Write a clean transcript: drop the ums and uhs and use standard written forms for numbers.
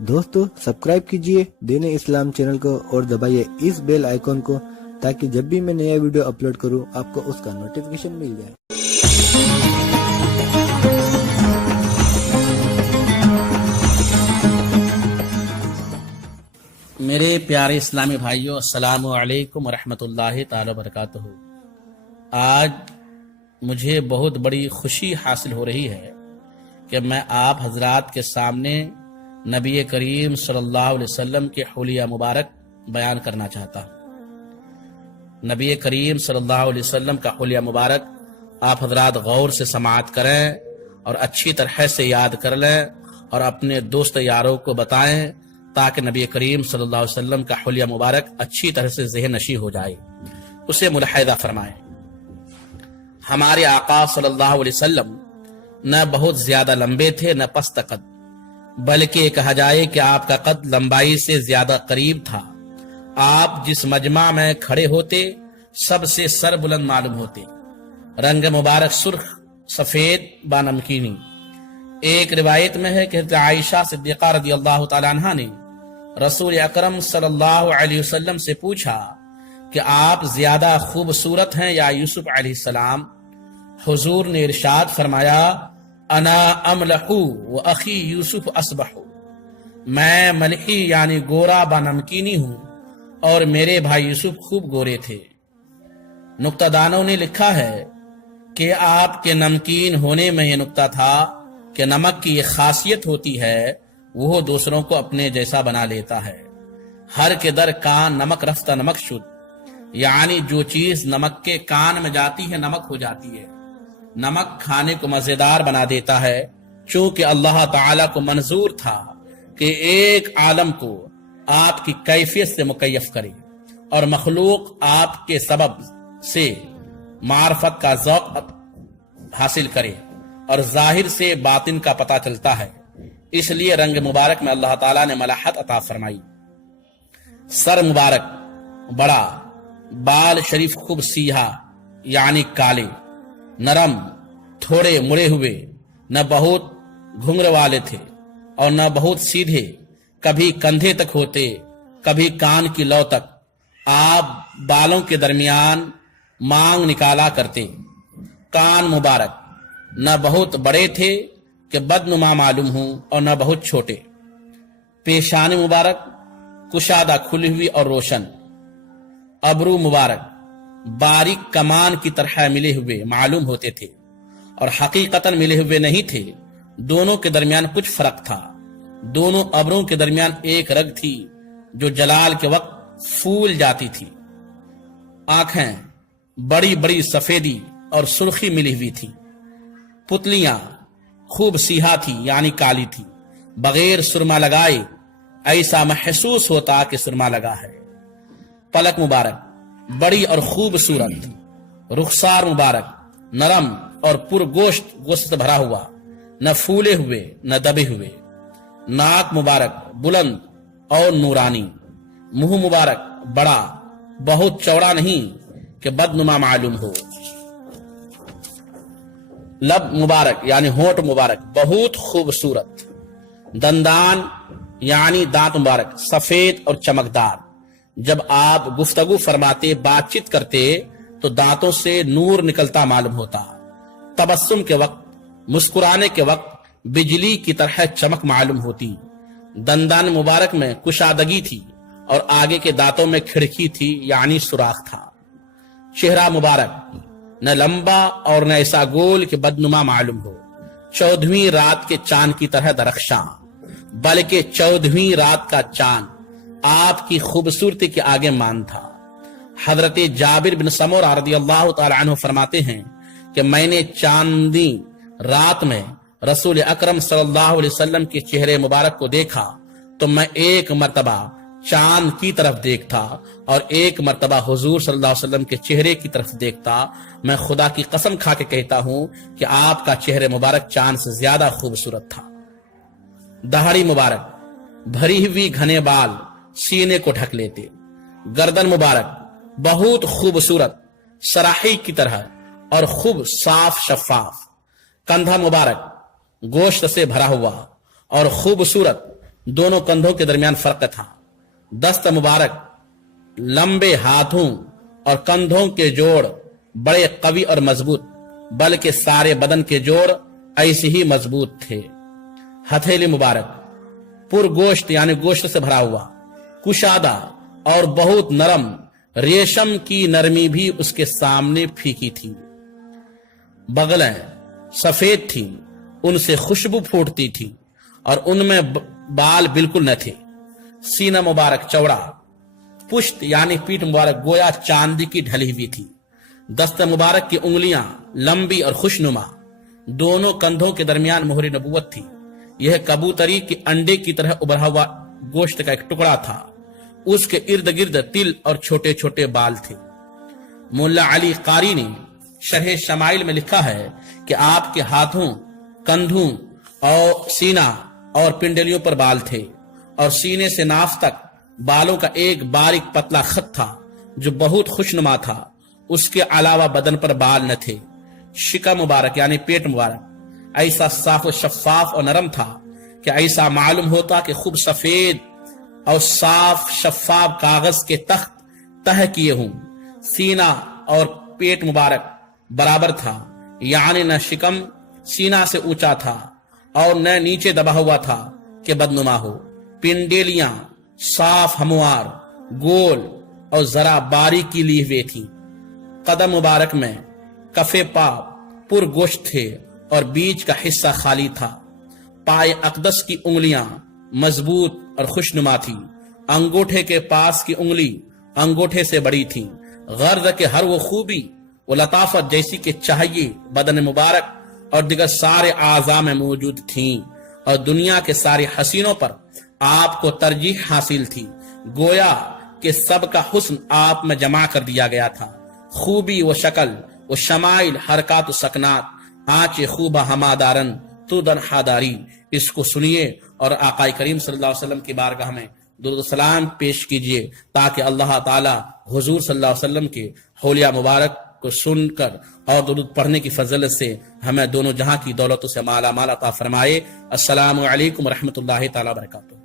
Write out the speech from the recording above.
दोस्तों सब्सक्राइब कीजिए दीन इस्लाम चैनल को और दबाइए इस बेल आइकॉन को ताकि जब भी मैं नया वीडियो अपलोड करूं आपको उसका नोटिफिकेशन मिल जाए। मेरे प्यारे इस्लामी भाइयों, अस्सलामु अलैकुम वरहमतुल्लाहि ताला वबरकातुहू। आज मुझे बहुत बड़ी खुशी हासिल हो रही है कि मैं आप हजरात के सामने नबी करीम सल्लल्लाहु अलैहि वसल्लम के हुलिया मुबारक बयान करना चाहता हूँ। नबी करीम सल्लल्लाहु अलैहि वसल्लम का हुलिया मुबारक आप हजरात गौर से समाअत करें और अच्छी तरह से याद कर लें और अपने दोस्त यारों को बताएं ताकि नबी करीम सल्लल्लाहु अलैहि वसल्लम का हुलिया मुबारक अच्छी तरह से ज़हन नशी हो जाए, उसे मुलाहिदा फरमाएं। हमारे आका सल्लल्लाहु अलैहि वसल्लम न बहुत ज्यादा लंबे थे न पस्त कद, बल्कि कहा जाए कि आपका कद लंबाई से ज्यादा करीब था। आप जिस मजमा में खड़े होते सबसे सर बुलंद मालूम होते। रंग मुबारक सुर्ख सफेद व नमकीनी। एक रिवायत में है कि हज़रत आयशा सिद्दीक़ा रज़ियल्लाहु ताला अन्हा ने रसूल अकरम सल्लल्लाहु अलैहि वसल्लम से पूछा कि आप ज्यादा खूबसूरत हैं या यूसुफ अलैहिस्सलाम? हुजूर ने इरशाद फरमाया, अना अमलहू व अखी यूसुफ असबहू। मैं मलही यानी गोरा व नमकीनी हूँ और मेरे भाई यूसुफ खूब गोरे थे। नुक्तादानों ने लिखा है कि आपके नमकीन होने में यह नुक्ता था कि नमक की ये खासियत होती है वो दूसरों को अपने जैसा बना लेता है। हर के दर कान नमक रफ्ता नमक शुद्ध, यानी जो चीज नमक के कान में जाती है नमक हो जाती है। नमक खाने को मजेदार बना देता है। चूंकि अल्लाह ताला को मंजूर था कि एक आलम को आपकी कैफियत से मुकैयफ करे और मखलूक आपके सबब से मार्फत का ज़ौक़ हासिल करे और जाहिर से बातिन का पता चलता है, इसलिए रंग मुबारक में अल्लाह ताला ने मलाहत अता फरमाई। सर मुबारक बड़ा, बाल शरीफ खूब सीहा यानी काले, नरम, थोड़े मुड़े हुए, न बहुत घुंघर वाले थे और न बहुत सीधे, कभी कंधे तक होते कभी कान की लौ तक। आप बालों के दरमियान मांग निकाला करते। कान मुबारक न बहुत बड़े थे कि बदनुमा मालूम हूं और न बहुत छोटे। पेशानी मुबारक कुशादा खुली हुई और रोशन। अबरू मुबारक बारीक कमान की तरह मिले हुए मालूम होते थे और हकीकतन मिले हुए नहीं थे। दोनों के दरमियान कुछ फर्क था। दोनों अबरों के दरमियान एक रग थी जो जलाल के वक्त फूल जाती थी। आंखें बड़ी बड़ी सफेदी और सुर्खी मिली हुई थी। पुतलियां खूब सीहा थी यानी काली थी। बगैर सुरमा लगाए ऐसा महसूस होता कि सुरमा लगा है। पलक मुबारक बड़ी और खूबसूरत। रुखसार मुबारक नरम और पुरगोश्त गोश्त भरा हुआ, न फूले हुए न दबे हुए। नाक मुबारक बुलंद और नूरानी। मुंह मुबारक बड़ा, बहुत चौड़ा नहीं कि बदनुमा मालूम हो। लब मुबारक यानी होंठ मुबारक बहुत खूबसूरत। दंदान यानी दांत मुबारक सफेद और चमकदार। जब आप गुफ्तगू फरमाते बातचीत करते तो दांतों से नूर निकलता मालूम होता। तबस्सुम के वक्त, मुस्कुराने के वक्त बिजली की तरह चमक मालूम होती। दंदान मुबारक में कुशादगी थी और आगे के दांतों में खिड़की थी यानी सुराख था। चेहरा मुबारक न लंबा और न ऐसा गोल कि बदनुमा मालूम हो। 14वीं रात के चांद की तरह दरख्शां, बल्कि 14वीं रात का चांद आपकी खूबसूरती के आगे मान था। हजरत जाबिर बिन समूरा रज़ियल्लाहु ताला अन्हु फरमाते हैं कि मैंने चांदनी रात में रसूल अकरम सल्लल्लाहु अलैहि वसल्लम के चेहरे मुबारक को देखा तो मैं एक मर्तबा चांद की तरफ देखता और एक मर्तबा हुजूर सल्लल्लाहु अलैहि वसल्लम के चेहरे की तरफ देखता। मैं खुदा की कसम खा के कहता हूं कि आपका चेहरे मुबारक चांद से ज्यादा खूबसूरत था। दाढ़ी मुबारक भरी हुई घने बाल सीने को ढक लेते। गर्दन मुबारक बहुत खूबसूरत सराही की तरह और खूब साफ शफाफ। कंधा मुबारक गोश्त से भरा हुआ और खूबसूरत دونوں کندھوں کے درمیان فرق تھا۔ دست مبارک، لمبے ہاتھوں اور کندھوں کے جوڑ بڑے قوی اور مضبوط، بلکہ سارے بدن کے جوڑ ایسے ہی مضبوط تھے۔ ہتھیلی مبارک پرگوشت یعنی گوشت سے بھرا ہوا، کشادہ اور بہت نرم، ریشم کی نرمی بھی اس کے سامنے پھیکی تھی۔ بغلیں سفید تھیں، ان سے خوشبو پھوٹتی تھی اور ان میں بال بالکل نہ تھے۔ سینہ مبارک چوڑا، پشت یعنی پیٹھ مبارک گویا چاندی کی ڈھلی ہوئی تھی۔ دست مبارک کی انگلیاں لمبی اور خوشنما، دونوں کندھوں کے درمیان مہر نبوت تھی۔ یہ کبوتری کے انڈے کی طرح ابھرا ہوا گوشت کا ایک ٹکڑا تھا، اس کے ارد گرد تل اور چھوٹے چھوٹے بال تھے۔ مولا علی قاری نے شرح شمائل میں لکھا ہے کہ آپ کے ہاتھوں، کندھوں اور سینہ اور پنڈلیوں پر بال تھے، اور سینے سے ناف تک بالوں کا ایک باریک پتلا خط تھا جو بہت خوشنما تھا۔ اس کے علاوہ بدن پر بال نہ تھے۔ شکم مبارک یعنی پیٹ مبارک ایسا صاف و شفاف اور نرم تھا کہ ایسا معلوم ہوتا کہ خوب سفید اور صاف شفاف کاغذ کے تخت تہ کیے ہوں۔ سینہ اور پیٹ مبارک برابر تھا، یعنی نہ شکم سینہ سے اونچا تھا اور نہ نیچے دبا ہوا تھا کہ بدنما ہو۔ پنڈیلیاں صاف ہموار، گول اور ذرا باریکی لی ہوئے تھیں۔ قدم مبارک میں کفے پا پر گوشت تھے اور بیچ کا حصہ خالی تھا۔ پائے اقدس کی انگلیاں مضبوط اور خوشنما تھی۔ انگوٹھے کے پاس کی انگلی انگوٹھے سے بڑی تھی۔ غرض کے ہر وہ خوبی و لطافت جیسی کہ چاہیے بدن مبارک اور دیگر سارے اعضاء میں موجود تھیں، اور دنیا کے سارے حسینوں پر آپ کو ترجیح حاصل تھی۔ گویا کہ سب کا حسن آپ میں جمع کر دیا گیا تھا۔ خوبی و شکل و شمائل، حرکات و سکنات، آنچ خوبہ ہمادارن تو دن حاداری، اس کو سنیے اور آقا کریم صلی اللہ علیہ وسلم کی بارگاہ میں درود و سلام پیش کیجئے، تاکہ اللہ تعالی حضور صلی اللہ علیہ وسلم کے حلیہ مبارک کو سن کر اور درود پڑھنے کی فضیلت سے ہمیں دونوں جہاں کی دولتوں سے مالا مال عطا فرمائے۔ السلام علیکم ورحمۃ اللہ تعالی وبرکاتہ۔